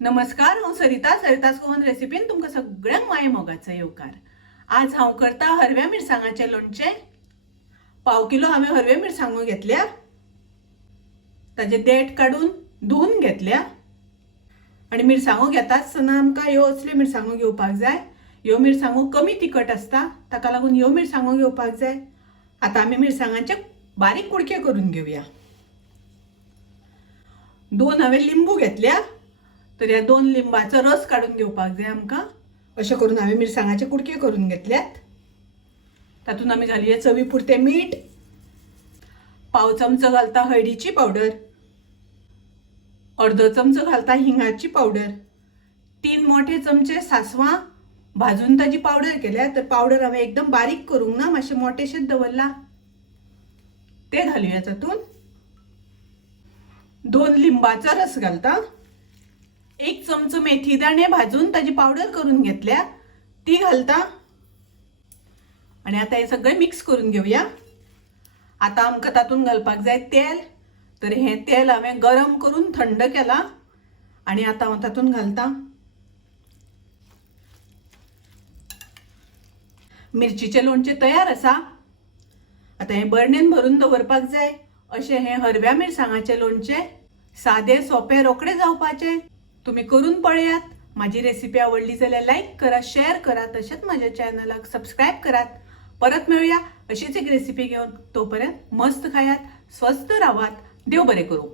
नमस्कार, हांव सरिता सरितास कोहन रेसिपीन तुमकां सगळ्यांक माये मोगाचो येवकार। आज हांव करता हरव्या मिरसांगाचें लोणचें। पाव किलो हांवें हरव्यो मिरसांगो घेतल्या, ताजे देठ काडून धुवन घेतल्या। आनी मिरसांगो घेता आसतना आमकां ह्यो असल्यो मिरसांगो घेवपाक जाय। ह्यो मिरसांगो कमी तिखट आसता, ताका लागून ह्यो मिरसांगो घेवपाक जाय। आतां आमी मिरसांगाचे बारीक कुडके करून घेवया। 2 हांवें लिंबू घेतल्या, तर ह्या 2 लिंबाचो रस काढून घेवपाक जाय आमकां। अशें करून हांवें मिरसांगाचे कुडके करून घेतल्यात। तातूंत आमी घालुया चवी पुरतें मीठ, पाव चमचो घालता हळदीची पावडर, अर्दो चमचो घालता हिंगाची पावडर, 3 मोठे चमचे सासवां भाजून ताजी पावडर केल्या। तर पावडर हांवें एकदम बारीक करूंक ना, मातशें मोठेशेंच दवरला। ते घालुया तातूंत। 2 लिंबाचो रस घालता, 1 चमचो मेथी दाणे भाजून ताजी पावडर करून घेतल्या, ती घालता। आणि आता हे सगळें मिक्स करून घेवया। आता आमकां तातूंत घालपाक जाय तेल। तर हे तेल हांवें गरम करून थंड केला आणि आता हांव तातूंत घालता। मिरचीचें लोणचें तयार आसा। आता हे बरणेन भरून दवरपाक जाय। अशें हे हरव्या मिरसांगाचें लोणचें सादें सोपें रोखडें जावपाचें। तुम्ही करून पळयात। माझी रेसिपी आवडली जाल्यार लाईक करा, शेअर करा, तसेच माझ्या चॅनलाक सबस्क्राईब करात। परत मिळूया अशीच एक रेसिपी घेऊन। तोपर्यंत मस्त खायात, स्वस्थ राहात, देव बरे करू।